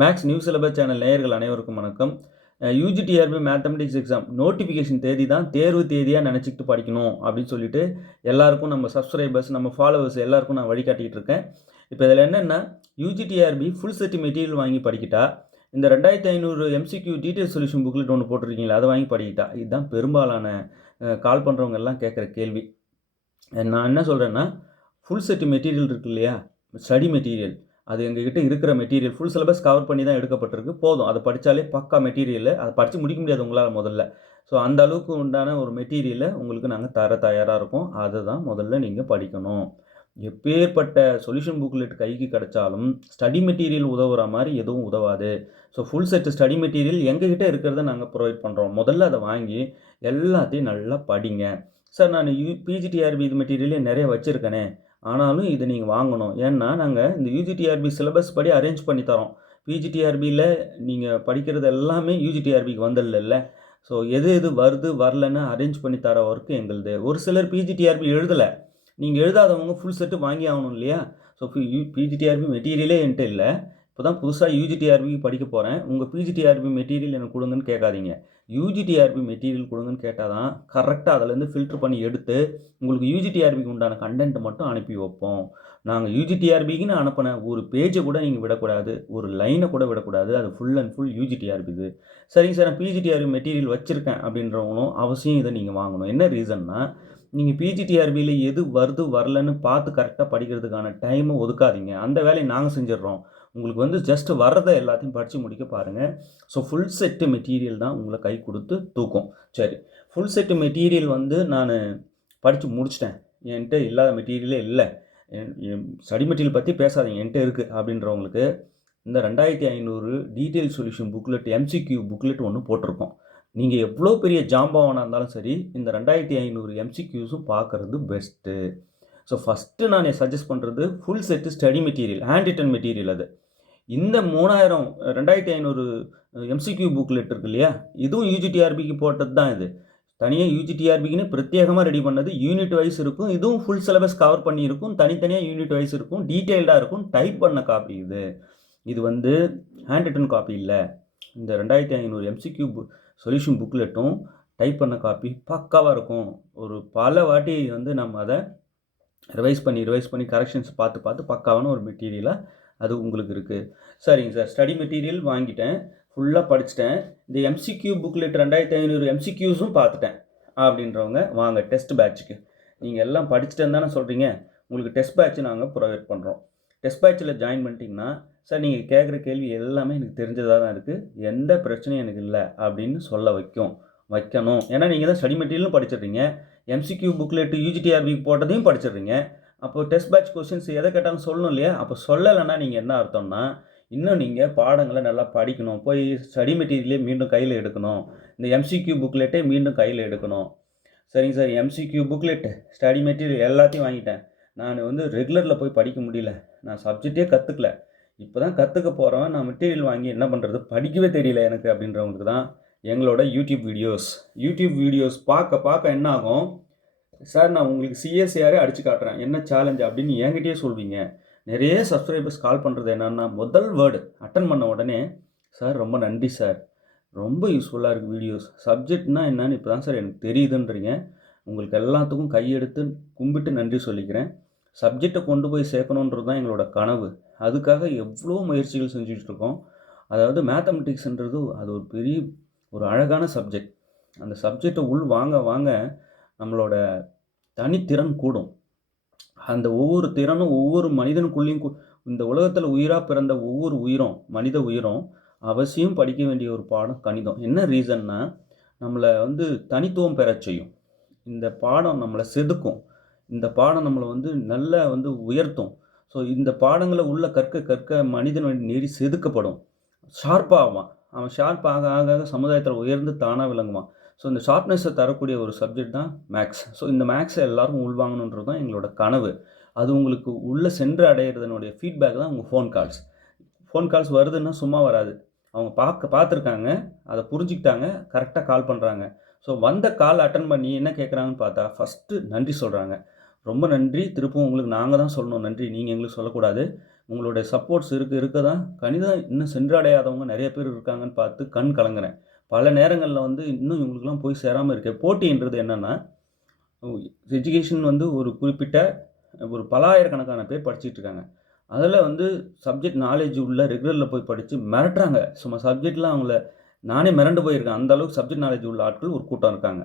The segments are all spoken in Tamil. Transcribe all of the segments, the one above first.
மேக்ஸ் நியூ சிலபஸ் சேனல் நேயர்கள் அனைவருக்கும் வணக்கம். யூஜிடிஆர்பி மேத்தமெட்டிக்ஸ் எக்ஸாம் நோட்டிஃபிகேஷன் தேதி தான் தேர்வு தேதியாக நினச்சிக்கிட்டு படிக்கணும் அப்படின்னு சொல்லிட்டு எல்லாருக்கும் நம்ம சப்ஸ்கிரைபர்ஸ் நம்ம ஃபாலோவர்ஸ் எல்லாருக்கும் நான் வழிகாட்டிகிட்டு இருக்கேன். இப்போ இதில் என்னென்னா யூஜிடிஆர்பி ஃபுல் செட் மெட்டீரியல் வாங்கி படிக்கிட்டா இந்த 2500 எம்சிக்யூ டீட்டெயில் சொல்யூஷன் புக்லெட் ஒன்று போட்டிருக்கீங்களா அதை வாங்கி படிக்கிட்டா இதுதான் பெரும்பாலான கால் பண்ணுறவங்க எல்லாம் கேட்குற கேள்வி. நான் என்ன சொல்கிறேன்னா ஃபுல் செட் மெட்டீரியல் இருக்கு இல்லையா, ஸ்டடி மெட்டீரியல், அது எங்ககிட்ட இருக்கிற மெட்டீரியல் ஃபுல் சிலபஸ் கவர் பண்ணி தான் எடுக்கப்பட்டிருக்கு. போதும், அதை படித்தாலே பக்கா மெட்டீரியல். அதை படித்து முடிக்க முடியாது உங்களால் முதல்ல. ஸோ அந்த அளவுக்கு உண்டான ஒரு மெட்டீரியலை உங்களுக்கு நாங்கள் தர தயாராக இருக்கோம். அதை தான் முதல்ல நீங்கள் படிக்கணும். எப்பேற்பட்ட சொல்யூஷன் புக்லெட் கைக்கு கிடைச்சாலும் ஸ்டடி மெட்டீரியல் உதவுற மாதிரி எதுவும் உதவாது. So full set study material எங்ககிட்ட இருக்கிறத நாங்கள் ப்ரொவைட் பண்ணுறோம். முதல்ல அதை வாங்கி எல்லாத்தையும் நல்லா படிங்க. சார் நான் பிஜிடிஆர்பி இது மெட்டீரியலே நிறைய வச்சுருக்கேனே, ஆனாலும் இதை நீங்கள் வாங்கணும். ஏன்னா நாங்கள் இந்த யூஜிடிஆர்பி சிலபஸ் படி அரேஞ்ச் பண்ணி தரோம். பிஜிடிஆர்பியில் நீங்கள் படிக்கிறது எல்லாமே யூஜிடிஆர்பிக்கு வந்ததில்ல. ஸோ எது எது வருது வரலன்னு அரேஞ்ச் பண்ணி தர ஒர்க்கு எங்களுது. ஒரு சிலர் பிஜிடிஆர்பி எழுதலை, நீங்கள் எழுதாதவங்க ஃபுல் செட்டு வாங்கி ஆகணும் இல்லையா. ஸோ பிஜிடிஆர்பி மெட்டீரியலே என்கிட்ட இல்லை. இப்போ தான் புதுசாக யூஜிடிஆர்பி படிக்க போகிறேன். உங்கள் பிஜிடிஆர்பி மெட்டீரியல் எனக்கு கொடுங்கன்னு கேட்காதீங்க. யூஜிடிஆர்பி மெட்டீரியல் கொடுங்கன்னு கேட்டால் தான் கரெக்டாக அதிலேருந்து ஃபில்ட்ரு பண்ணி எடுத்து உங்களுக்கு யூஜிடிஆர்பிக்கு உண்டான கண்டென்ட்டை மட்டும் அனுப்பி வைப்போம். நாங்கள் யூஜிடிஆர்பிக்குன்னு அனுப்பின ஒரு பேஜை கூட நீங்கள் விடக்கூடாது, ஒரு லைனை கூட விடக்கூடாது. அது ஃபுல் அண்ட் ஃபுல் யூஜிடிஆர்பி இது. சரிங்க சார், நான் பிஜிடிஆர்பி மெட்டீரியல் வச்சுருக்கேன் அப்படின்றவங்களும் அவசியம் இதை நீங்கள் வாங்கணும். என்ன ரீசன்னா, நீங்கள் பிஜிடிஆர்பியில் எது வருது வரலன்னு பார்த்து கரெக்டாக படிக்கிறதுக்கான டைமை ஒதுக்காதீங்க. அந்த வேலையை நாங்கள் செஞ்சிடறோம். உங்களுக்கு வந்து ஜஸ்ட் வர்றதை எல்லாத்தையும் படித்து முடிக்க பாருங்கள். ஸோ ஃபுல் செட்டு மெட்டீரியல் தான் உங்களை கை கொடுத்து தூக்கும். சரி, ஃபுல் செட்டு மெட்டீரியல் வந்து நான் படித்து முடிச்சிட்டேன், என்கிட்ட இல்லாத மெட்டீரியலே இல்லை, ஸ்டடி மெட்டீரியல் பற்றி பேசாதீங்க, என்கிட்ட இருக்குது அப்படின்றவங்களுக்கு இந்த 2500 detail solution booklet MCQ booklet ஒன்று போட்டிருக்கோம். நீங்கள் எவ்வளோ பெரிய ஜாம்பவானாக இருந்தாலும் சரி இந்த 2500 எம்சிக்யூஸும் பார்க்குறது பெஸ்ட்டு. ஸோ ஃபஸ்ட்டு நான் சஜஸ்ட் பண்ணுறது full set study material, hand return material. அது இந்த 2500 எம்சிக்யூ புக்லெட் இருக்கு இல்லையா, இதுவும் யூஜிடிஆர்பிக்கு போட்டது தான். இது தனியாக யூஜிடிஆர்பிக்குன்னு பிரத்யேகமாக ரெடி பண்ணது. யூனிட் வைஸ் இருக்கும். இதுவும் ஃபுல் சிலபஸ் கவர் பண்ணியிருக்கும். தனித்தனியாக யூனிட் வைஸ் இருக்கும், டீட்டெயில்டாக இருக்கும், டைப் பண்ண காப்பி. இது வந்து ஹேண்ட் ரிட்டன் காப்பி இல்லை. இந்த 2500 எம்சிக்யூ சொல்யூஷன் புக்லெட்டும் டைப் பண்ண காப்பி பக்காவாக இருக்கும். ஒரு பல வாட்டி வந்து நம்ம அதை ரிவைஸ் பண்ணி கரெக்ஷன்ஸ் பார்த்து பக்காவான ஒரு மெட்டீரியலாக அது உங்களுக்கு இருக்குது. சரிங்க சார், ஸ்டடி மெட்டீரியல் வாங்கிட்டேன், ஃபுல்லாக படிச்சுட்டேன், இந்த எம்சிக்யூ புக்லெட் 2500 எம்சிக்யூஸும் பார்த்துட்டேன் அப்படின்றவங்க வாங்க டெஸ்ட் பேட்சுக்கு. நீங்கள் எல்லாம் படிச்சுட்டேன்னு தானே சொல்கிறீங்க, உங்களுக்கு டெஸ்ட் பேட்ச் நாங்கள் ப்ரொவைட் பண்ணுறோம். டெஸ்ட் பேட்சில் ஜாயின் பண்ணிட்டீங்கன்னா சார் நீங்கள் கேட்குற கேள்வி எல்லாமே எனக்கு தெரிஞ்சதாக தான் இருக்குது, எந்த பிரச்சனையும் எனக்கு இல்லை அப்படின்னு சொல்ல வைக்கணும். ஏன்னா நீங்கள் தான் ஸ்டடி மெட்டீரியலும் படிச்சிடுறீங்க, எம்சிக்யூ புக்லெட்டு யூஜிடிஆர்பிக்கு போட்டதையும் படிச்சிடுறீங்க. அப்போ டெஸ்ட் பேட்ச் கொஸ்டின்ஸ் எதை கேட்டாலும் சொல்லணும் இல்லையா. அப்போ சொல்லலைன்னா நீங்கள் என்ன அர்த்தம்னா இன்னும் நீங்கள் பாடங்களை நல்லா படிக்கணும், போய் ஸ்டடி மெட்டீரியலே மீண்டும் கையில் எடுக்கணும், இந்த எம்சிக்யூ புக்லெட்டே மீண்டும் கையில் எடுக்கணும். சரிங்க sir, MCQ booklet study material எல்லாத்தையும் வாங்கிட்டேன், நான் வந்து ரெகுலரில் போய் படிக்க முடியல, நான் சப்ஜெக்டே கற்றுக்கல, இப்போ தான் கற்றுக்க போகிறேன், நான் மெட்டீரியல் வாங்கி என்ன பண்ணுறது, படிக்கவே தெரியல எனக்கு அப்படின்றவங்களுக்கு தான் எங்களோட யூடியூப் வீடியோஸ் பார்க்க என்ன ஆகும், சார் நான் உங்களுக்கு சிஎஸ்ஆரே அடித்து காட்டுறேன், என்ன சேலஞ்ச் அப்படின்னு என்கிட்டயே சொல்வீங்க. நிறைய சப்ஸ்கிரைபர்ஸ் கால் பண்ணுறது என்னென்னா, முதல் வேர்டு அட்டன் பண்ண உடனே சார் ரொம்ப நன்றி சார், ரொம்ப யூஸ்ஃபுல்லாக இருக்குது வீடியோஸ், சப்ஜெக்ட்னால் என்னன்னு இப்போ தான் சார் எனக்கு தெரியுதுன்றீங்க. உங்களுக்கு எல்லாத்துக்கும் கையெடுத்து கும்பிட்டு நன்றி சொல்லிக்கிறேன். சப்ஜெக்டை கொண்டு போய் சேர்க்கணுன்றது தான் எங்களோட கனவு. அதுக்காக எவ்வளோ முயற்சிகள் செஞ்சுட்ருக்கோம். அதாவது மேத்தமெட்டிக்ஸ்ன்றது அது ஒரு பெரிய ஒரு அழகான சப்ஜெக்ட். அந்த சப்ஜெக்டை வாங்க நம்மளோட தனித்திறன் கூடும். அந்த ஒவ்வொரு திறனும் ஒவ்வொரு மனிதனுக்குள்ளேயும் இந்த உலகத்தில் உயிராக பிறந்த ஒவ்வொரு மனித உயிரும் அவசியம் படிக்க வேண்டிய ஒரு பாடம் கணிதம். என்ன ரீசன்னா, நம்மளை வந்து தனித்துவம் பெற செய்யும். இந்த பாடம் நம்மளை செதுக்கும், இந்த பாடம் நம்மளை வந்து நல்லா வந்து உயர்த்தும். ஸோ இந்த பாடங்களை உள்ள கற்க மனிதன் நெறி செதுக்கப்படும், ஷார்ப்பாகுவான். அவன் ஷார்ப் ஆக சமுதாயத்தில் உயர்ந்து தானாக விளங்குவான். ஸோ இந்த ஷார்ப்னஸை தரக்கூடிய ஒரு சப்ஜெக்ட் தான் மேக்ஸ். ஸோ இந்த மேக்ஸை எல்லோரும் உள்வாங்கணுன்றது தான் எங்களோட கனவு. அது உங்களுக்கு உள்ளே சென்று அடையிறதுனுடைய ஃபீட்பேக் தான் உங்கள் ஃபோன் கால்ஸ் வருதுன்னா சும்மா வராது. அவங்க பார்த்துருக்காங்க, அதை புரிஞ்சுக்கிட்டாங்க, கரெக்டாக கால் பண்ணுறாங்க. ஸோ வந்த கால் அட்டன் பண்ணி என்ன கேட்குறாங்கன்னு பார்த்தா ஃபஸ்ட்டு நன்றி சொல்கிறாங்க. ரொம்ப நன்றி, திருப்பவும் உங்களுக்கு நாங்கள் தான் சொல்லணும் நன்றி, நீங்கள் எங்களுக்கு சொல்லக்கூடாது. உங்களுடைய சப்போர்ட்ஸ் இருக்க தான் கணிதம் இன்னும் சென்றடையாதவங்க நிறைய பேர் இருக்காங்கன்னு பார்த்து கண் கலங்குறேன். பல நேரங்களில் வந்து இன்னும் இவங்களுக்குலாம் போய் சேராமல் இருக்கு. போட்டின்றது என்னென்னா, எஜுகேஷன் வந்து ஒரு குறிப்பிட்ட ஒரு பலாயிரக்கணக்கான பேர் படிச்சுட்டு இருக்காங்க. அதில் வந்து சப்ஜெக்ட் நாலேஜ் உள்ள ரெகுலரில் போய் படித்து மிரட்டுறாங்க. சும்மா சப்ஜெக்ட்லாம் அவங்கள நானே மிரண்டு போயிருக்கேன். அந்த அளவுக்கு சப்ஜெக்ட் நாலேஜ் உள்ள ஆட்கள் ஒரு கூட்டம் இருக்காங்க.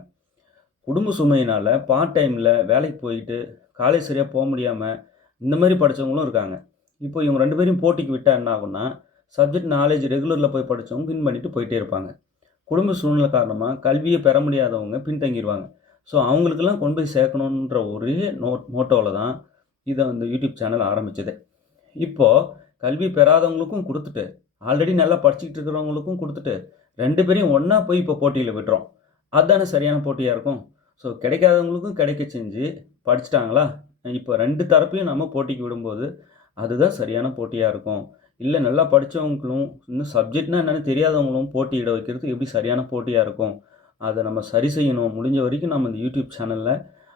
குடும்ப சுமையினால் பார்ட் டைமில் வேலைக்கு போயிட்டு காலேஜ் சரியாக போக முடியாமல் இந்த மாதிரி படித்தவங்களும் இருக்காங்க. இப்போ இவங்க 2 பேரையும் போட்டிக்கு விட்டால் என்ன ஆகும்னா, சப்ஜெக்ட் நாலேஜ் ரெகுலரில் போய் படித்தவங்க வின் பண்ணிட்டு போயிட்டே இருப்பாங்க. குடும்ப சூழ்நிலை காரணமாக கல்வியை பெற முடியாதவங்க பின்தங்கிடுவாங்க. ஸோ அவங்களுக்கெல்லாம் கொண்டு போய் சேர்க்கணுன்ற ஒரே மோட்டோவில் தான் இதை அந்த யூடியூப் சேனல் ஆரம்பித்தது. இப்போது கல்வி பெறாதவங்களுக்கும் கொடுத்துட்டு, ஆல்ரெடி நல்லா படிச்சுக்கிட்டு இருக்கிறவங்களுக்கும் கொடுத்துட்டு, 2 பேரையும் ஒன்றா போய் இப்போ போட்டியில் விடுறோம். அதுதானே சரியான போட்டியாக இருக்கும். ஸோ கிடைக்காதவங்களுக்கும் கிடைக்க செஞ்சு படிச்சிட்டாங்களா, இப்போ 2 தரப்பையும் நம்ம போட்டிக்கு விடும்போது அதுதான் சரியான போட்டியாக இருக்கும். இல்லை நல்லா படித்தவங்களும் இன்னும் சப்ஜெக்ட்னா என்னென்னு தெரியாதவங்களும் போட்டியிட வைக்கிறது எப்படி சரியான போட்டியாக இருக்கும். அதை நம்ம சரி செய்யணும். முடிஞ்ச வரைக்கும் நம்ம இந்த யூடியூப் சேனலில்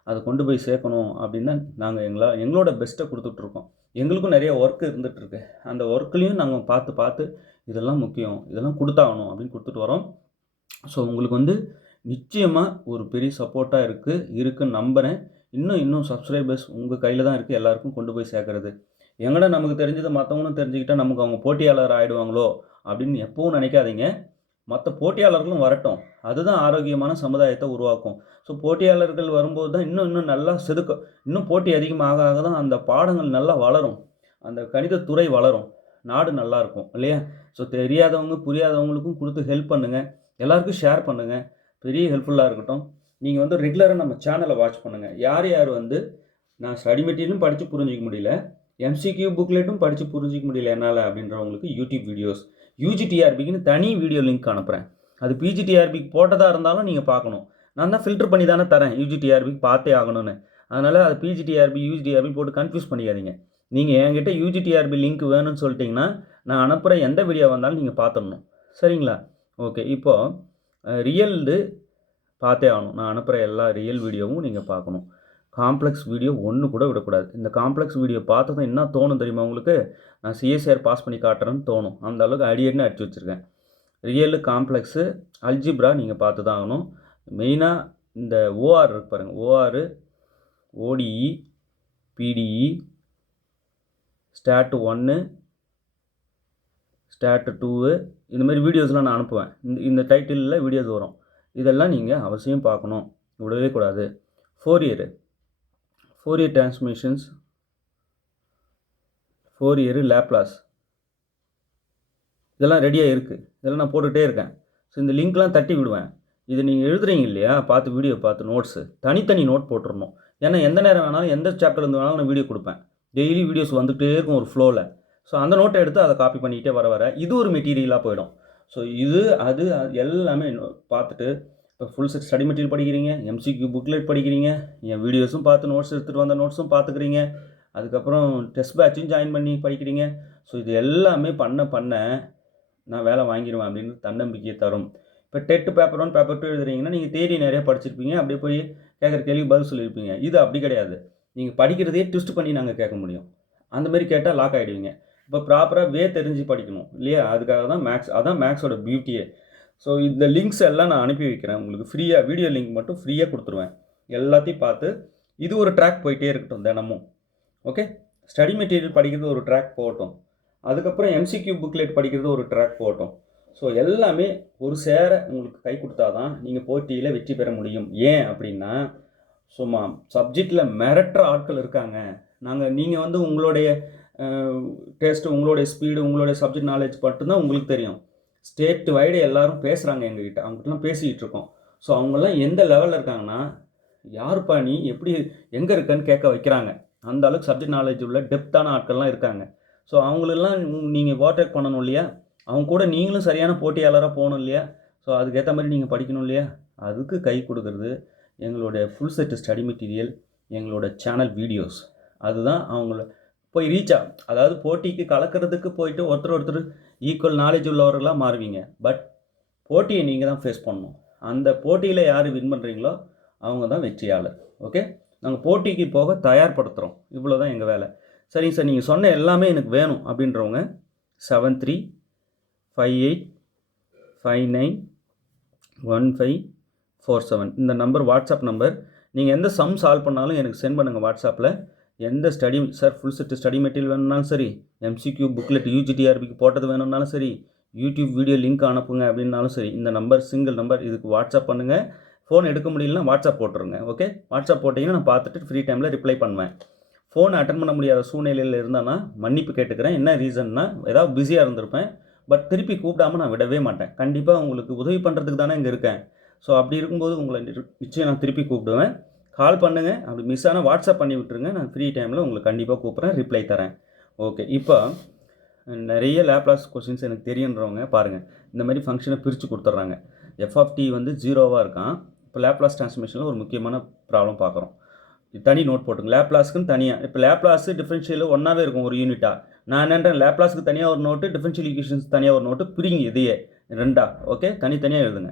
அதை கொண்டு போய் சேர்க்கணும் அப்படின்னு தான் நாங்கள் எங்களோட பெஸ்ட்டை கொடுத்துட்ருக்கோம். எங்களுக்கும் நிறைய ஒர்க் இருந்துகிட்ருக்கு. அந்த ஒர்க்லேயும் நாங்கள் பார்த்து இதெல்லாம் முக்கியம், இதெல்லாம் கொடுத்தாகணும் அப்படின்னு கொடுத்துட்டு வரோம். ஸோ உங்களுக்கு வந்து நிச்சயமாக ஒரு பெரிய சப்போர்ட்டாக இருக்குன்னு நம்புகிறேன். இன்னும் சப்ஸ்கிரைபர்ஸ் உங்கள் கையில் தான் இருக்குது, எல்லாருக்கும் கொண்டு போய் சேர்க்குறது. எங்கடா நமக்கு தெரிஞ்சது மற்றவங்களும் தெரிஞ்சுக்கிட்டால் நமக்கு அவங்க போட்டியாளர் ஆகிடுவாங்களோ அப்படின்னு எப்பவும் நினைக்காதீங்க. மற்ற போட்டியாளர்களும் வரட்டும். அதுதான் ஆரோக்கியமான சமுதாயத்தை உருவாக்கும். ஸோ போட்டியாளர்கள் வரும்போது தான் இன்னும் நல்லா செதுக்கும். இன்னும் போட்டி அதிகமாக தான் அந்த பாடங்கள் நல்லா வளரும், அந்த கணிதத்துறை வளரும், நாடு நல்லாயிருக்கும் இல்லையா? ஸோ தெரியாதவங்க புரியாதவங்களுக்கும் கொடுத்து ஹெல்ப் பண்ணுங்கள். எல்லாருக்கும் ஷேர் பண்ணுங்கள். பெரிய ஹெல்ப்ஃபுல்லாக இருக்கட்டும். நீங்கள் வந்து ரெகுலராக நம்ம சேனலை வாட்ச் பண்ணுங்கள். யார் வந்து நான் ஸ்டடி மெட்டீரியலும் படித்து புரிஞ்சிக்க முடியல, எம்சிக்யூ புக்லெட்டும் படித்து புரிஞ்சிக்க முடியல என்னால் அப்படின்றவங்களுக்கு யூடியூப் வீடியோஸ் யூஜிடிஆர்பிக்குன்னு தனி வீடியோ லிங்க் அனுப்புகிறேன். அது பிஜிடிஆர்பிக்கு போட்டதாக இருந்தாலும் நீங்கள் பார்க்கணும். நான் தான் ஃபில்டர் பண்ணி தானே தரேன் யூஜிடிஆர்பிக்கு பார்த்தே ஆகணும்னு. அதனால் அது பிஜிடிஆர்பி யூஜிடிஆர்பி போட்டு கன்ஃபியூஸ் பண்ணிக்காதீங்க. நீங்கள் என்கிட்ட யூஜிடிஆர்பி லிங்க் வேணும்னு சொல்லிட்டிங்கன்னா நான் அனுப்புகிற எந்த வீடியோ வந்தாலும் நீங்கள் பார்த்துடணும். சரிங்களா? ஓகே. இப்போது ரியல்டு பார்த்தே ஆகணும். நான் அனுப்புகிற எல்லா ரியல் வீடியோவும் நீங்கள் பார்க்கணும். காம்ப்ளெக்ஸ் வீடியோ ஒன்று கூட விடக்கூடாது. இந்த காம்ப்ளெக்ஸ் வீடியோ பார்த்ததும் என்ன தோணும் தெரியுமா உங்களுக்கு? நான் சிஎஸ்ஆர் பாஸ் பண்ணி காட்டுறேன்னு தோணும். அந்த அளவுக்கு அடியேன்னு அடிச்சு வச்சுருக்கேன். ரியலு, காம்ப்ளெக்ஸு, அல்ஜிப்ரா நீங்கள் பார்த்து தான் ஆகணும். மெயினாக இந்த ஓஆர் இருக்கு பாருங்கள். ஓஆர், ஓடிஇ, பிடிஇ, ஸ்டாட் 1, ஸ்டாட் 2 இந்த மாதிரி வீடியோஸ்லாம் நான் அனுப்புவேன். இந்த டைட்டிலில் வீடியோஸ் வரும். இதெல்லாம் நீங்கள் அவசியம் பார்க்கணும், விடவே கூடாது. ஃபோரியர் டிரான்ஸ்மிஷன்ஸ், ஃபோரியர், லேப்லாஸ் இதெல்லாம் ரெடியாக இருக்குது. இதெல்லாம் நான் போட்டுகிட்டே இருக்கேன். ஸோ இந்த லிங்க்லாம் தட்டி விடுவேன். இது நீங்கள் எழுதுறீங்க இல்லையா, பார்த்து வீடியோ பார்த்து நோட்ஸு தனித்தனி நோட் போட்டுடணும். ஏன்னா எந்த நேரம் வேணாலும் எந்த சாப்டர்லேருந்து வேணாலும் நான் வீடியோ கொடுப்பேன். டெய்லி வீடியோஸ் வந்துகிட்டே இருக்கும் ஒரு ஃப்ளோவில். ஸோ அந்த நோட்டை எடுத்து அதை காப்பி பண்ணிக்கிட்டே வர இது ஒரு மெட்டீரியலாக போயிடும். ஸோ அது எல்லாமே பார்த்துட்டு இப்போ ஃபுல் செட் ஸ்டடி மெட்டீரியல் படிக்கிறீங்க, எம்சிக்யூ புக்லெட் படிக்கிறீங்க, என் வீடியோஸும் பார்த்து நோட்ஸ் எடுத்துகிட்டு வந்த நோட்ஸும் பார்த்துக்கிறீங்க, அதுக்கப்புறம் டெஸ்ட் பேட்சும் ஜாயின் பண்ணி படிக்கிறீங்க. ஸோ இது எல்லாமே பண்ண நான் வேலை வாங்கிடுவேன் அப்படின்னு தன்னம்பிக்கையை தரும். இப்போ டெட் பேப்பர் 1 பேப்பர் 2 எழுதுறீங்கன்னா நீங்கள் தேடி நிறையா படிச்சிருப்பீங்க, அப்படியே போய் கேட்குற கேள்வி பதில் சொல்லியிருப்பீங்க. இது அப்படி கிடையாது. நீங்கள் படிக்கிறதே ட்விஸ்ட் பண்ணி நாங்கள் கேட்க முடியும். அந்த மாதிரி கேட்டால் லாக் ஆகிடுவீங்க. இப்போ ப்ராப்பராக தெரிஞ்சு படிக்கணும் இல்லையா? அதுக்காக தான் மேக்ஸ். அதான் மேக்ஸோட பியூட்டியே. ஸோ இந்த லிங்க்ஸ் எல்லாம் நான் அனுப்பி வைக்கிறேன் உங்களுக்கு ஃப்ரீயாக. வீடியோ லிங்க் மட்டும் ஃப்ரீயாக கொடுத்துருவேன். எல்லாத்தையும் பார்த்து இது ஒரு ட்ராக் போயிட்டே இருக்கட்டும் தினமும். ஓகே, ஸ்டடி மெட்டீரியல் படிக்கிறது ஒரு ட்ராக் போகட்டும், அதுக்கப்புறம் எம்சிக்யூ புக்லெட் படிக்கிறது ஒரு ட்ராக் போகட்டும். ஸோ எல்லாமே ஒரு சேர உங்களுக்கு கை கொடுத்தா தான் நீங்கள் போட்டியில் வெற்றி பெற முடியும். ஏன் அப்படின்னா, சும்மா சப்ஜெக்டில் மிரட்டுற ஆட்கள் இருக்காங்க. நீங்கள் வந்து உங்களுடைய டெஸ்ட்டு, உங்களுடைய ஸ்பீடு, உங்களுடைய சப்ஜெக்ட் நாலேஜ் மட்டும்தான் உங்களுக்கு தெரியும். ஸ்டேட் வைடு எல்லோரும் பேசுகிறாங்க எங்ககிட்ட, அவங்ககிட்டலாம் பேசிக்கிட்டு இருக்கோம். ஸோ அவங்கெல்லாம் எந்த லெவலில் இருக்காங்கன்னா, யாருப்பா நீ, எப்படி எங்கே இருக்கன்னு கேட்க வைக்கிறாங்க. அந்த அளவுக்கு சப்ஜெக்ட் நாலேஜ் உள்ள டெப்த்தான ஆட்கள்லாம் இருக்காங்க. ஸோ அவங்களெல்லாம் நீங்கள் ஓவர்டேக் பண்ணணும் இல்லையா? அவங்க கூட நீங்களும் சரியான போட்டியாளராக போகணும் இல்லையா? ஸோ அதுக்கேற்ற மாதிரி நீங்கள் படிக்கணும் இல்லையா? அதுக்கு கை கொடுக்குறது எங்களுடைய ஃபுல் செட்டு ஸ்டடி மெட்டீரியல், எங்களோட சேனல் வீடியோஸ். அதுதான் அவங்கள போய் அதாவது போட்டிக்கு கலக்கிறதுக்கு போயிட்டு ஒருத்தர் ஈக்குவல் நாலேஜ் உள்ளவர்களாக மாறுவீங்க. பட் போட்டியை நீங்கள் தான் ஃபேஸ் பண்ணணும். அந்த போட்டியில் யார் வின் பண்ணுறீங்களோ அவங்க தான் வெற்றியாளர். ஓகே, நாங்கள் போட்டிக்கு போக தயார்படுத்துகிறோம். இவ்வளோ தான் எங்கள் வேலை. சரிங்க சார், நீங்கள் சொன்ன எல்லாமே எனக்கு வேணும் அப்படின்றவங்க 7358591547 இந்த நம்பர் வாட்ஸ்அப் நம்பர். நீங்கள் எந்த சம் சால்வ் பண்ணாலும் எனக்கு சென்ட் பண்ணுங்கள் வாட்ஸ்அப்பில். எந்த study sir full set study material வேணும்னாலும் சரி, எம்சிக்யூ புக்லெட் யூஜிடிஆர்பிக்கு போட்டது வேணும்னாலும் சரி, யூடியூப் வீடியோ லிங்க் அனுப்புங்க அப்படின்னாலும் சரி, இந்த நம்பர் சிங்கிள் நம்பர், இதுக்கு வாட்ஸ்அப் பண்ணுங்கள். ஃபோன் எடுக்க முடியலன்னா வாட்ஸ்அப் போட்டுருங்க. ஓகே, வாட்ஸ்அப் போட்டிங்கன்னா நான் பார்த்துட்டு ஃப்ரீ டைமில் ரிப்ளை பண்ணுவேன். ஃபோன் அட்டன் பண்ண முடியாத சூழ்நிலையில் இருந்தானா மன்னிப்பு கேட்டுக்கிறேன். என்ன ரீசன்னா, ஏதாவது பிஸியாக இருந்திருப்பேன். பட் திருப்பி கூப்பிடாமல் நான் விடவே மாட்டேன். கண்டிப்பாக உங்களுக்கு உதவி பண்ணுறதுக்கு தானே இங்கே இருக்கேன். ஸோ அப்படி இருக்கும்போது உங்களை நிச்சயம் நான் திருப்பி கூப்பிடுவேன். கால் பண்ணுங்கள். அப்படி மிஸ் ஆனால் வாட்ஸ்அப் பண்ணி விட்டுருங்க. நான் ஃப்ரீ டைமில் உங்களுக்கு கண்டிப்பாக கூப்பிட்றேன், ரிப்ளை தரேன். ஓகே, இப்போ நிறைய லேப்லாஸ் கொஸ்டின்ஸ் எனக்கு தெரியுன்றவங்க பாருங்கள், இந்த மாதிரி ஃபங்க்ஷனை பிரித்து கொடுத்துட்றாங்க. எஃப்ஆஃப்டி வந்து 0வாக இருக்கான். இப்போ லேப்லாஸ் ட்ரான்ஸ்ஃபர்மேஷனில் ஒரு முக்கியமான ப்ராப்ளம் பார்க்குறோம். தனி நோட் போட்டுங்க. லேப்லாஸ்க்குன்னு தனியாக. இப்போ லேப்லாஸு டிஃபரன்ஷியல் ஒன்றாவே இருக்கும் ஒரு யூனிட்டாக. நான் என்னன்றேன், லேப்லாஸ்க்கு தனியாக ஒரு நோட்டு, டிஃபரன்ஷியல் ஈக்குவேஷன்ஸ் தனியாக ஒரு நோட்டு, பிரிங்க இதையே ரெண்டா. ஓகே, தனித்தனியாக எழுதுங்க.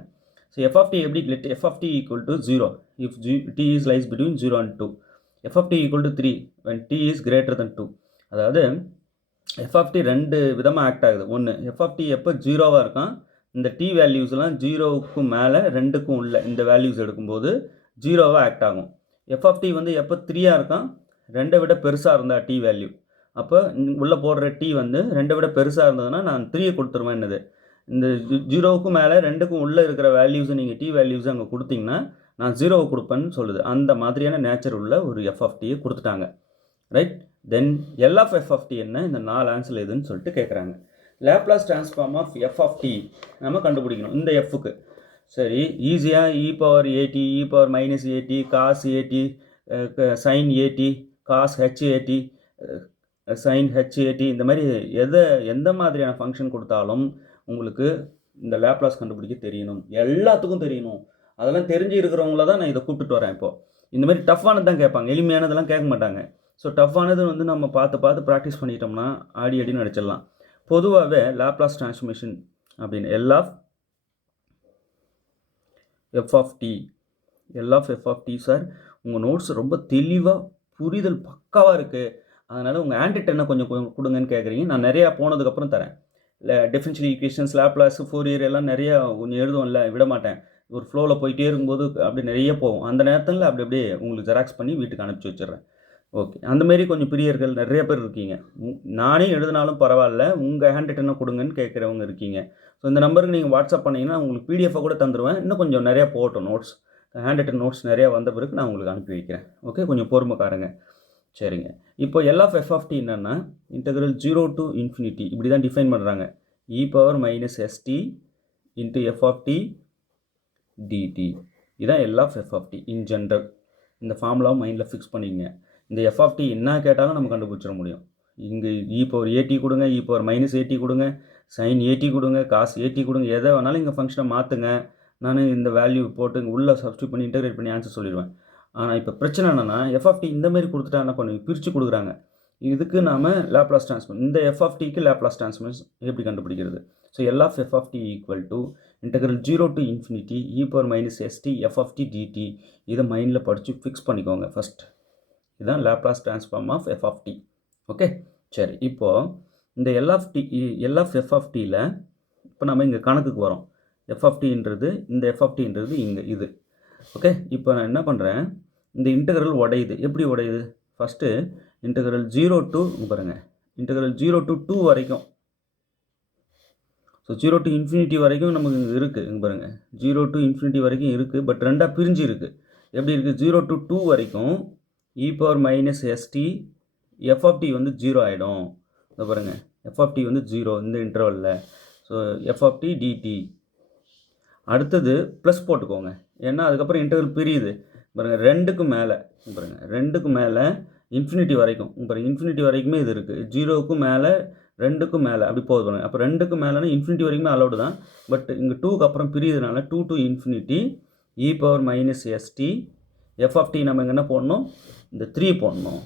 ஸோ எஃப்ஆஃப்டி எப்படி let f of t equal to 0 if t is lies between 0 and 2. F of t equal to 3 when t is greater than 2. அதாவது எஃப்ஆஃப்டி ரெண்டு விதமாக ஆக்ட் ஆகுது. ஒன்று, எஃப்ஆஃப்டி எப்போ 0வாக இருக்கான், இந்த டி வேல்யூஸ்லாம் 0க்கும் மேலே 2க்கும் உள்ள இந்த வேல்யூஸ் எடுக்கும்போது 0வாக ஆக்ட் ஆகும். எஃப்ஆஃப்டி வந்து எப்போ 3ஆக இருக்கான், 2ஐ விட பெருசாக இருந்தால் டி வேல்யூ, அப்போ உள்ளே போடுற டி வந்து 2ஐ விட பெருசாக இருந்ததுன்னா நான் 3ஐ கொடுத்துருவேன். என்னது, இந்த 0க்கும் மேலே 2க்கும் உள்ளே இருக்கிற வேல்யூஸை நீங்கள் டி வேல்யூஸை அங்கே கொடுத்தீங்கன்னா நான் 0வை கொடுப்பேன்னு சொல்லுது. அந்த மாதிரியான நேச்சர் உள்ள ஒரு எஃப்ஆஃப்டியை கொடுத்துட்டாங்க. ரைட், தென் எல் ஆஃப் எஃப்ஆஃப்டி என்ன, இந்த 4 ஆன்சர் எதுன்னு சொல்லிட்டு கேட்குறாங்க. லேப்லாஸ் ட்ரான்ஸ்ஃபார்ம் ஆஃப் எஃப்ஆஃப்டி நம்ம கண்டுபிடிக்கணும். இந்த எஃப்க்கு சரி ஈஸியாக இ பவர் ஏடி, இ பவர் மைனஸ் ஏடி, காஸ் ஏடி, சைன் ஏடி, காஸ் ஹெச்ஏடி, சைன் ஹெச்ஏடி, இந்த மாதிரி எந்த மாதிரியான ஃபங்க்ஷன் கொடுத்தாலும் உங்களுக்கு இந்த லேப்லாஸ் கண்டுபிடிக்க தெரியணும். எல்லாத்துக்கும் தெரியணும். அதெல்லாம் தெரிஞ்சு இருக்கிறவங்கள தான் நான் இதை கூப்பிட்டுட்டு வரேன். இப்போது இந்த மாதிரி டஃப்பானது தான் கேட்பாங்க, எளிமையானதெல்லாம் கேட்க மாட்டாங்க. ஸோ டஃப்பானது வந்து நம்ம பார்த்து ப்ராக்டிஸ் பண்ணிட்டோம்னா அடின்னு அடிச்சிடலாம். பொதுவாகவே லேப்லாஸ் ட்ரான்ஸ்ஃபர்மேஷன் அப்படின்னு எல் ஆஃப் எஃப்ஆஃப்டி சார், உங்கள் நோட்ஸ் ரொம்ப தெளிவாக புரிதல் பக்காவாக இருக்குது, அதனால் உங்கள் ஆன்டிடென்னை கொஞ்சம் கொடுங்கன்னு கேட்குறீங்க. நான் நிறையா போனதுக்கப்புறம் தரேன். இல்லை டிஃபரன்ஷியல் ஈக்குவேஷன்ஸ், லேப்லாஸ், ஃபோரியர் எல்லாம் நிறையா கொஞ்சம் எழுதுவோம்ல, விட மாட்டேன். ஒரு ஃப்ளோவில் போயிட்டே இருக்கும்போது அப்படி நிறைய போகும். அந்த நேரத்தில் அப்படியே உங்களுக்கு ஜெராக்ஸ் பண்ணி வீட்டுக்கு அனுப்பிச்சி வச்சிடுறேன். ஓகே, அந்தமாரி கொஞ்சம் பிரியர்கள் நிறைய பேர் இருக்கீங்க. நானே எழுதினாலும் பரவாயில்ல, உங்கள் ஹேண்ட்ரைட்டனை கொடுங்கன்னு கேட்குறவங்க இருக்கீங்க. ஸோ இந்த நம்பருக்கு நீங்கள் வாட்ஸ்அப் பண்ணிங்கன்னா உங்களுக்கு பிடிஎஃபை கூட தந்துடுவேன். இன்னும் கொஞ்சம் நிறையா போகட்டும் நோட்ஸ், ஹேண்ட்ரைட்டன் நோட்ஸ் நிறையா வந்த பிறகு நான் உங்களுக்கு அனுப்பி வைக்கிறேன். ஓகே, கொஞ்சம் பொறுமைக்காரங்க. சரிங்க, இப்போ எல் ஆஃப் எஃப்ஆஃப்டி என்னென்னா இன்டெக்ரல் 0 to infinity இப்படி தான் டிஃபைன் பண்ணுறாங்க. E power minus ST into f of t dt, இதுதான் L of f of t in general. இந்த ஃபார்முலாவும் மைண்டில் ஃபிக்ஸ் பண்ணிங்க. இந்த எஃப்ஆஃப்டி என்ன கேட்டாலும் நம்ம கண்டுபிடிச்சிட முடியும். இங்கே இ பவர் ஏடி கொடுங்க, இ பவர் மைனஸ் ஏடி கொடுங்க, சைன் ஏடி கொடுங்க, காசு ஏடி கொடுங்க, எதை வேணாலும் இங்கே ஃபங்க்ஷனை மாற்றுங்க. நான் இந்த வேல்யூ போட்டு இங்கே உள்ளே சப்ஸ்டியூட் பண்ணி இன்டெகிரேட் பண்ணி ஆன்சர் சொல்லிடுவேன். ஆனால் இப்போ பிரச்சனை என்னென்னா எஃப்ஆஃப்டி இந்தமாரி கொடுத்துட்டா என்ன பண்ணுவீங்க, பிரித்து கொடுக்குறாங்க. இதுக்கு நாம் லேப்லாஸ் ட்ரான்ஸ்ஃபார்ம், இந்த எஃப்ஆஃப்டிக்கு லேப்லாஸ் ட்ரான்ஸ்ஃபார்ம் எப்படி கண்டுபிடிக்கிறது? So L of f of t equal to integral 0 to infinity e power minus st f of t dt. இதை மைண்டில் படித்து ஃபிக்ஸ் பண்ணிக்கோங்க ஃபஸ்ட். இதுதான் Laplace transform of f of t. Okay, சரி, இப்போது இந்த எல் ஆஃப் எஃப்ஆஃப்டியில் இப்போ நம்ம இங்கே கணக்குக்கு வரோம். எஃப்ஆஃப்டின்றது இந்த எஃப்ஆஃப்டின்றது இங்கே இது. ஓகே, இப்போ நான் என்ன பண்ணுறேன், இந்த இன்டெக்ரல் உடையுது. எப்படி உடையுது? ஃபஸ்ட்டு இன்டெக்ரல் 0 to பாருங்கள், இன்டெக்ரல் 0 to 2 வரைக்கும். ஸோ 0 to infinity வரைக்கும் நமக்கு இங்கே இருக்குது. இங்கே பாருங்கள், 0 to infinity வரைக்கும் இருக்குது. பட் ரெண்டாக பிரிஞ்சு இருக்குது. எப்படி இருக்குது? 0 to 2 வரைக்கும் e power minus st f of t வந்து 0 ஆகிடும். இதை பாருங்கள், எஃப்ஆஃப்டி வந்து 0 இந்த இன்டர்வலில். So f of t dt. அடுத்தது ப்ளஸ் போட்டுக்கோங்க, ஏன்னா அதுக்கப்புறம் இன்டர்வல் பிரியுது. பாருங்கள், 2க்கு மேலே பாருங்கள், 2க்கு மேலே இன்ஃபினிட்டி வரைக்கும் பாருங்கள், இன்ஃபினிட்டி வரைக்குமே இது இருக்குது. 0க்கும் மேலே 2க்கும் மேலே அப்படி போகுது பாருங்கள். அப்போ 2க்கு மேலேனா இன்ஃபினிட்டி வரைக்குமே அலௌடு தான். பட் இங்கே 2க்கு அப்புறம் பிரியுதுனால 2 to infinity e power minus st f of t நம்ம இங்கே என்ன போடணும், இந்த 3 போடணும்.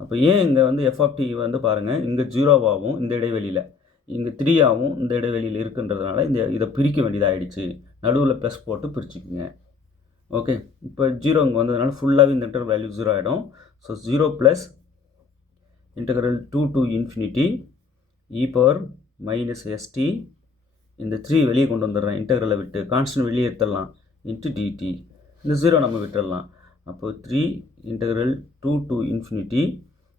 அப்போ ஏன் இங்கே வந்து எஃப்ஆஃப்டி வந்து பாருங்கள், இங்கே 0வாகவும் இந்த இடைவெளியில், இங்கே 3ஆகவும் இந்த இடைவெளியில் இருக்குன்றதுனால இதை பிரிக்க வேண்டியதாகிடுச்சு. நடுவில் ப்ளஸ் போட்டு பிரிச்சுக்குங்க. ஓகே, இப்போ 0 இங்கே வந்ததுனால ஃபுல்லாகவே இந்த இன்டர் வேல்யூ 0 ஆகிடும். So 0 + integral 2 to infinity e power minus ST இந்த 3 வெளியே கொண்டு வந்துடுறேன் இன்டெக்ரலை விட்டு கான்ஸ்டன்ட் வெளியே எடுத்துடலாம் இன்ட்டு டிடி இந்த 0 நம்ம விட்டுடலாம் அப்போது 3 integral 2 to infinity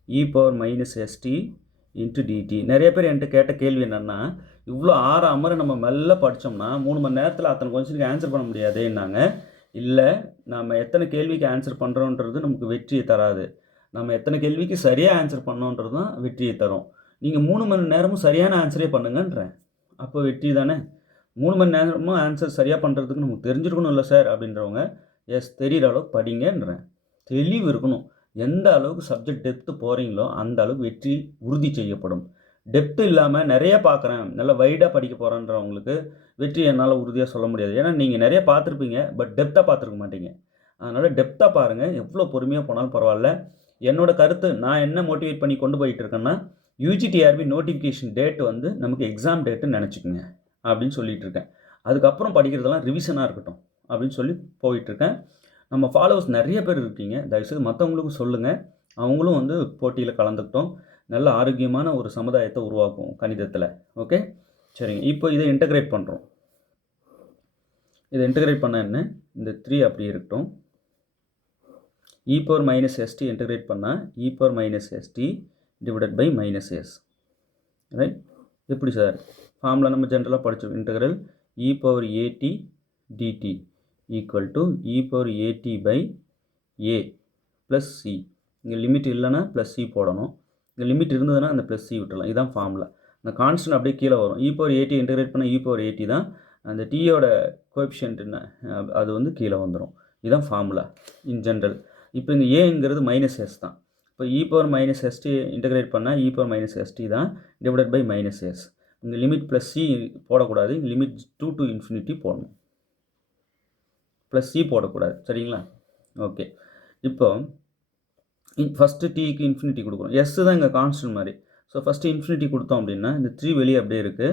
e power minus ST into d t. நிறைய பேர் என்கிட்ட கேட்ட கேள்வி என்னென்னா இவ்வளோ அமர நம்ம மெல்ல படித்தோம்னா 3 மணி நேரத்தில் அத்தனை கொஸ்டினுக்கு ஆன்சர் பண்ண முடியாதுன்னாங்க. இல்லை, நம்ம எத்தனை கேள்விக்கு ஆன்சர் பண்ணுறோன்றது நமக்கு வெற்றியை தராது. நம்ம எத்தனை கேள்விக்கு சரியாக ஆன்சர் பண்ணோன்றது தான் வெற்றியை தரும். நீங்கள் 3 மணி நேரமும் சரியான ஆன்சரே பண்ணுங்கன்றேன். அப்போ வெற்றி தானே. 3 மணி நேரமும் ஆன்சர் சரியாக பண்ணுறதுக்கு நமக்கு தெரிஞ்சிருக்கணும் இல்லை சார் அப்படின்றவங்க எஸ் தெரிகிற அளவுக்கு படிங்கன்றேன். தெளிவு இருக்கணும். எந்த அளவுக்கு சப்ஜெக்ட் டெப்த்து போகிறீங்களோ அந்த அளவுக்கு வெற்றி உறுதி செய்யப்படும். டெப்த்து இல்லாமல் நிறைய பார்க்குறேன், நல்லா வைடாக படிக்க போகிறேன்றவங்களுக்கு வெற்றி என்னால் உறுதியாக சொல்ல முடியாது. ஏன்னா நீங்கள் நிறைய பார்த்துருப்பீங்க, பட் டெப்த்தாக பார்த்துருக்க மாட்டீங்க. அதனால் டெப்த்தாக பாருங்கள். எவ்வளோ பொறுமையாக போனாலும் பரவாயில்ல. என்னோட கருத்து, நான் என்ன மோட்டிவேட் பண்ணி கொண்டு போயிட்டு இருக்கேன்னா, யூஜிடிஆர்பி நோட்டிஃபிகேஷன் டேட் வந்து நமக்கு எக்ஸாம் டேட்டுன்னு நினச்சிக்கோங்க அப்படின்னு சொல்லிட்டு இருக்கேன். அதுக்கப்புறம் படிக்கிறதெல்லாம் ரிவிஷனாக இருக்கட்டும் அப்படின்னு சொல்லி போயிட்டுருக்கேன். நம்ம ஃபாலோவர்ஸ் நிறைய பேர் இருக்கீங்க. தயவுசெய்து மற்றவங்களுக்கும் சொல்லுங்கள், அவங்களும் வந்து போட்டியில் கலந்துக்கிட்டோம். நல்ல ஆரோக்கியமான ஒரு சமுதாயத்தை உருவாக்கும் கணிதத்தில். ஓகே, சரிங்க. இப்போ இதை இன்டகிரேட் பண்ணுறோம். இதை இன்டகிரேட் பண்ண என்ன, இந்த 3 அப்படியே இருக்கட்டும். e power minus s t integrate பண்ணால் e power minus s t divided by minus s. Right, எப்படி சார்? ஃபார்முலா நம்ம ஜென்ரலாக படித்தோம். Integral e power a t d t equal to e power a t by a plus c. இங்கே லிமிட் இல்லைன்னா ப்ளஸ் சி போடணும். இங்கே லிமிட் இருந்ததுன்னா அந்த ப்ளஸ் சி விட்டுடலாம். இதுதான் ஃபார்முலா. அந்த கான்ஸ்டன்ட் அப்படியே கீழே வரும். e பவர் ஏடி இன்டகிரேட் பண்ணால் e பவர் ஏடி தான். அந்த டீயோட கோஎஃபிஷியன்ட் என்ன அது வந்து கீழே வந்துடும். இதுதான் ஃபார்முலா இன் ஜென்ரல். இப்போ இங்கே ஏங்கிறது மைனஸ் எஸ் தான். இப்போ e power minus s t integrate பண்ணால் e பவர் மைனஸ் எஸ்டி தான் டிவைடட் பை மைனஸ் எஸ். இங்கே லிமிட் ப்ளஸ் சி போடக்கூடாது. இங்கே லிமிட் 2 to infinity போடணும். ப்ளஸ் சி போடக்கூடாது. சரிங்களா? ஓகே, இப்போ ஃபஸ்ட்டு டீக்கு இன்ஃபினிட்டி கொடுக்குறோம். எஸ் தான் இங்கே கான்ஸ்டன்ட் மாதிரி. ஸோ ஃபஸ்ட்டு இன்ஃபினிட்டி கொடுத்தோம் அப்படின்னா இந்த 3 வெளியே அப்படியே இருக்குது.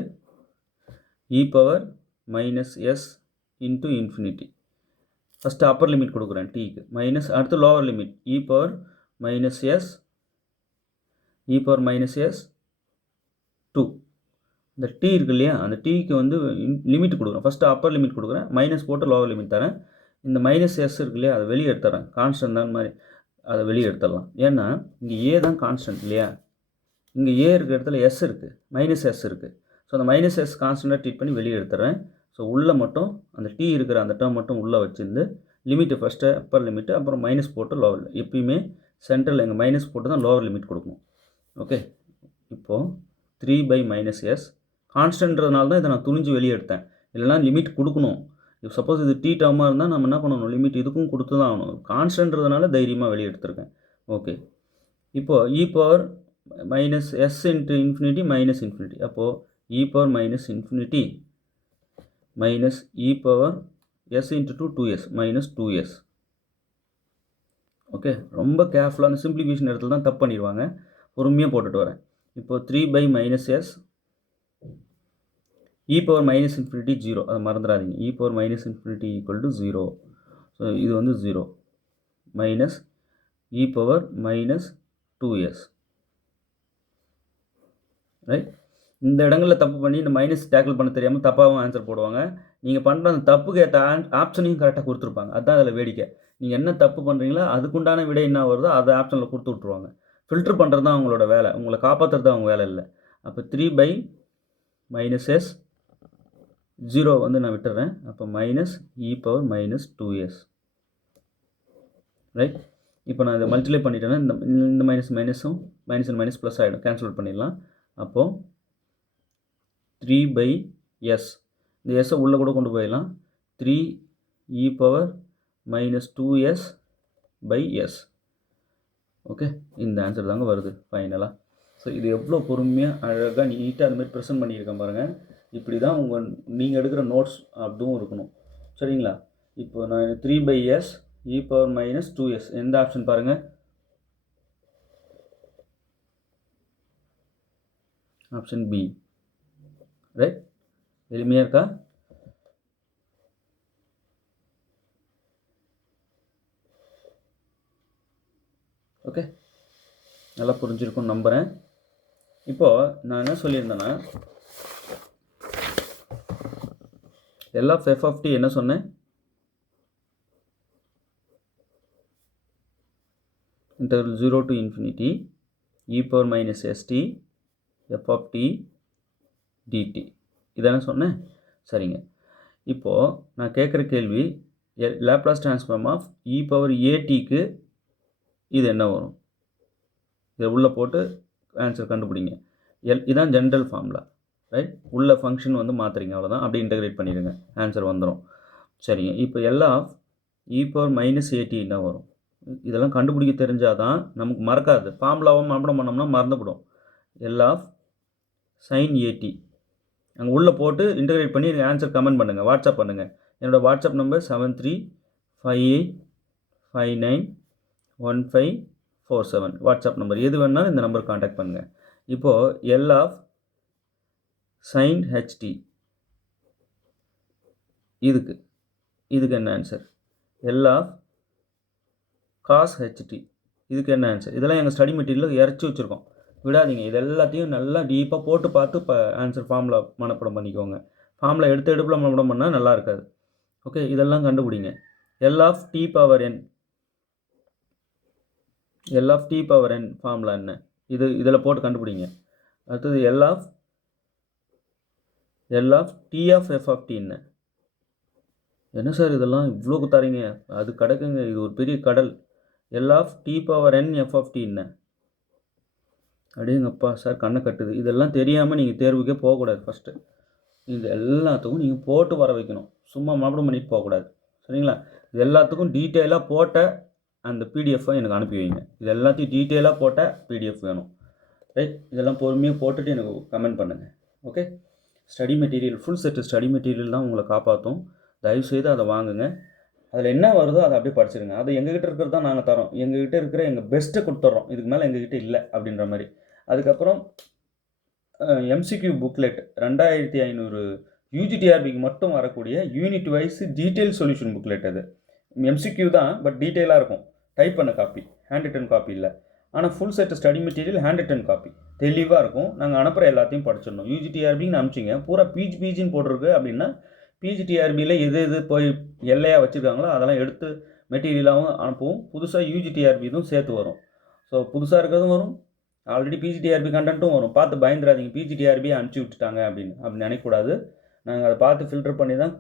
e power minus s into infinity. First upper limit கொடுக்குறேன் டீக்கு மைனஸ், அடுத்து lower limit e power minus s 2. இந்த டி இருக்கு இல்லையா, அந்த டீக்கு வந்து லிமிட் கொடுக்குறேன். ஃபஸ்ட்டு அப்பர் லிமிட் கொடுக்குறேன், மைனஸ் போட்டு லோவர் லிமிட் தரேன். இந்த மைனஸ் எஸ் இருக்கு இல்லையா, அதை வெளியே எடுத்துறேன். கான்ஸ்டன்ட் தான் மாதிரி அதை வெளியே எடுத்துடலாம். ஏன்னா இங்கே ஏ தான் கான்ஸ்டன்ட் இல்லையா, இங்கே ஏ இருக்கிற இடத்துல எஸ் இருக்குது, மைனஸ் எஸ் இருக்குது. ஸோ அந்த மைனஸ் எஸ் கான்ஸ்டண்ட்டாக ட்ரீட் பண்ணி வெளியே எடுத்துறேன். ஸோ உள்ளே மட்டும் அந்த டி இருக்கிற அந்த டேர்ம் மட்டும் உள்ளே வச்சுருந்து லிமிட்டு ஃபஸ்ட்டு அப்பர் லிமிட்டு, அப்புறம் மைனஸ் போட்டு லோவர். எப்பயுமே சென்ட்ரல் எங்கள் மைனஸ் போட்டு தான் லோவர் லிமிட் கொடுக்கணும். ஓகே, இப்போது 3 பை மைனஸ் எஸ் கான்ஸ்டன்ட்றதுனால தான் இதை நான் துணிஞ்சு வெளியே எடுத்தேன். இல்லைனா லிமிட் கொடுக்கணும். இப்போ சப்போஸ் இது டி டேர்மாக இருந்தால் நம்ம என்ன பண்ணணும், லிமிட் இதுக்கும் கொடுத்து தான் ஆகணும். கான்ஸ்டன்ட்றதுனால தைரியமாக வெளியே எடுத்துருக்கேன். ஓகே, இப்போது e power minus s into infinity minus infinity. அப்போது e power minus infinity minus e power s into 2s minus 2s. Okay, ரொம்ப கேர்ஃபுல்லான சிம்பிளிஃபிகேஷன் இடத்துல தான் தப்பு பண்ணிடுவாங்க. பொறுமையாக போட்டுட்டு வரேன். இப்போது 3 by minus s e power minus infinity 0, அதை மறந்துடாதீங்க. E power minus infinity equal to 0. So இது வந்து 0 minus e power minus 2s. Right, இந்த இடங்களில் தப்பு பண்ணி இந்த மைனஸ் டேக்கிள் பண்ண தெரியாமல் தப்பாகவும் ஆன்சர் போடுவாங்க. நீங்கள் பண்ணுற அந்த தப்புக்கு ஏற்ற ஆப்ஷனையும் கரெக்டாக கொடுத்துருப்பாங்க. அதுதான் அதில் வேடிக்கை. நீங்கள் என்ன தப்பு பண்ணுறீங்களோ அதுக்குண்டான விடை என்ன வருதோ அதை ஆப்ஷனில் கொடுத்து விட்ருவாங்க. ஃபில்ட்ரு பண்ணுறது தான் அவங்களோட வேலை, உங்களை காப்பாற்றுறது அவங்க வேலை இல்லை. அப்போ 3 பை மைனஸ் எஸ் 0 வந்து நான் விட்டுறேன். அப்போ minus e power minus 2s. Right, இப்போ நான் இதை மல்டிப்ளை பண்ணிட்டேன்னா இந்த மைனஸ் மைனஸும் மைனஸ் அண்ட் மைனஸ் ப்ளஸ் ஆகிடும், கேன்சல் பண்ணிடலாம். அப்போது 3 பை எஸ், இந்த எஸ்ஸை உள்ளே கூட கொண்டு போயிடலாம். 3 e power minus 2s by s. Okay, இந்த ஆன்சர் தாங்க வருது ஃபைனலாக. ஸோ இது எவ்வளோ பொறுமையாக அழகாக நீட்டாக அது மாதிரி ப்ரெசென்ட் பண்ணியிருக்கேன் பாருங்கள். இப்படி தான் நீங்கள் எடுக்கிற நோட்ஸ் அதுவும் இருக்கணும். சரிங்களா? இப்போ நான் 3 by s e power minus 2s, எந்த ஆப்ஷன் பாருங்கள்? Option B. ரைட், எளிமையாக இருக்கா? ஓகே, நல்லா புரிஞ்சிருக்கும்னு நம்புகிறேன். இப்போது நான் என்ன சொல்லியிருந்தேன்னா, L of f of t என்ன சொன்னேன்? integral 0 to infinity e power minus st f of t dt இதானே சொன்னேன். சரிங்க. இப்போது நான் கேட்குற கேள்வி, Laplace transform of e power atக்கு இது என்ன வரும்? இதை உள்ளே போட்டு ஆன்சர் கண்டுபிடிங்க. இதான் ஜென்ரல் ஃபார்முலா, ரைட்? உள்ள ஃபங்க்ஷன் வந்து மாற்றுறீங்க, அவ்வளோதான். அப்படி இன்டகிரேட் பண்ணிடுங்க, ஆன்சர் வந்துடும். சரிங்க. இப்போ L of e power minus at என்ன வரும்? இதெல்லாம் கண்டுபிடிக்க தெரிஞ்சால் தான் நமக்கு மறக்காது. ஃபார்முலாவை மனப்பாடம் பண்ணோம்னா மறந்துவிடும். L of sin at அங்கே உள்ளே போட்டு இன்டகிரேட் பண்ணி எனக்கு ஆன்சர் கமெண்ட் பண்ணுங்கள், வாட்ஸ்அப் பண்ணுங்கள். என்னோடய வாட்ஸ்அப் நம்பர் 7358591547 வாட்ஸ்அப் நம்பர். எது வேணாலும் இந்த நம்பர் காண்டாக்ட் பண்ணுங்கள். இப்போது L of sin ht இதுக்கு என்ன answer? L of cos ht இதுக்கு என்ன ஆன்சர்? இதெல்லாம் எங்கள் ஸ்டடி மெட்டீரியலில் இறச்சி வச்சுருக்கோம், விடாதீங்க. இது எல்லாத்தையும் நல்லா டீப்பாக போட்டு பார்த்து ஆன்சர் ஃபார்முலா மனப்பாடம் பண்ணிக்கோங்க. ஃபார்முலா எடுப்பில் மனப்பாடம் பண்ணால் நல்லா இருக்காது. ஓகே, இதெல்லாம் கண்டுபிடிங்க. L of t power n formula என்ன? இதில் போட்டு கண்டுபிடிங்க. அடுத்தது L of t of f of t என்ன சார் இதெல்லாம் இவ்வளோ தரீங்க? அது கிடக்குங்க, இது ஒரு பெரிய கடல். L of t power n f of t அப்படிங்கப்பா சார், கண்ணை கட்டுது. இதெல்லாம் தெரியாமல் நீங்கள் தேர்வுக்கே போகக்கூடாது. ஃபஸ்ட்டு இது எல்லாத்துக்கும் நீங்கள் போட்டு வர வைக்கணும், சும்மா மனப்பாடம் பண்ணிட்டு போகக்கூடாது. சரிங்களா? இது எல்லாத்துக்கும் டீட்டெயிலாக போட்ட அந்த பிடிஎஃப்பை எனக்கு அனுப்பி வைங்க. இது எல்லாத்தையும் டீட்டெயிலாக போட்ட பிடிஎஃப் வேணும், ரைட்? இதெல்லாம் பொறுமையாக போட்டுட்டு எனக்கு கமெண்ட் பண்ணுங்கள். Okay, study material, full set study material தான் உங்களை காப்பாற்றும். தயவுசெய்து அதை வாங்குங்க. அதில் என்ன வருதோ அதை அப்படியே படிச்சிடுங்க. அது எங்ககிட்ட இருக்கிறது தான் நாங்கள் தரோம், எங்ககிட்ட இருக்கிற எங்கள் பெஸ்ட்டை கொடுத்துட்றோம். இதுக்கு மேலே எங்ககிட்ட இல்லை அப்படின்ற மாதிரி. அதுக்கப்புறம் எம்சிக்யூ புக்லெட் 2500 யூஜிடிஆர்பிக்கு மட்டும் வரக்கூடிய unit wise detail solution booklet. அது எம்சிக்யூ தான், பட் டீட்டெயிலாக இருக்கும். டைப் பண்ண காப்பி, ஹேண்ட் ரிட்டன் காப்பி இல்லை. ஆனால் full set study material hand written copy தெளிவாக இருக்கும். நாங்கள் அனுப்புகிற எல்லாத்தையும் படிச்சிடணும். யூஜிடிஆர்பின்னு அனுப்பிச்சிங்க, பூரா பிஜின்னு போட்டிருக்கு அப்படின்னா பிஜிடிஆர்பியில் எது போய் எல்லையாக வச்சுருக்காங்களோ அதெல்லாம் எடுத்து மெட்டீரியலாகவும் அனுப்புவோம். புதுசாக யூஜிடிஆர்பி இதுவும் சேர்த்து வரும். ஸோ புதுசாக இருக்கிறதும் வரும், ஆல்ரெடி பிஜிடிஆர்பி கண்டென்ட்டும் வரும். பார்த்து பயந்துடாதீங்க, பிஜிடிஆர்பியை அனுப்பிச்சி விட்டுட்டாங்க அப்படின்னு நினைக்கக்கூடாது. நாங்கள் அதை பார்த்து ஃபில்டர் பண்ணி தான்,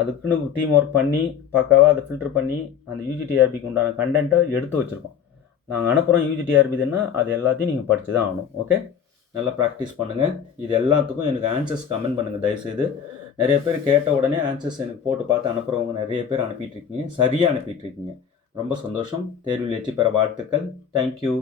அதுக்குன்னு டீம் ஒர்க் பண்ணி பக்காவாக அதை ஃபில்டர் பண்ணி அந்த யூஜிடிஆர்பிக்கு உண்டான கண்டென்ட்டை எடுத்து வச்சுருக்கோம். நாங்கள் அனுப்புகிறோம் யூஜிடிஆர்பி தானே, அது எல்லாத்தையும் நீங்கள் படித்து தான் ஆகணும். ஓகே, நல்லா ப்ராக்டிஸ் பண்ணுங்கள். இது எல்லாத்துக்கும் எனக்கு ஆன்சர்ஸ் கமெண்ட் பண்ணுங்கள் தயவுசெய்து. நிறைய பேர் கேட்ட உடனே ஆன்சர்ஸ் எனக்கு போட்டு பார்த்து அனுப்புகிறவங்க நிறைய பேர் அனுப்பிட்டுருக்கீங்க, சரியாக அனுப்பிட்டுருக்கீங்க. ரொம்ப சந்தோஷம். தேர்வில் வெற்றி பெற வாழ்த்துக்கள். தேங்க்யூ.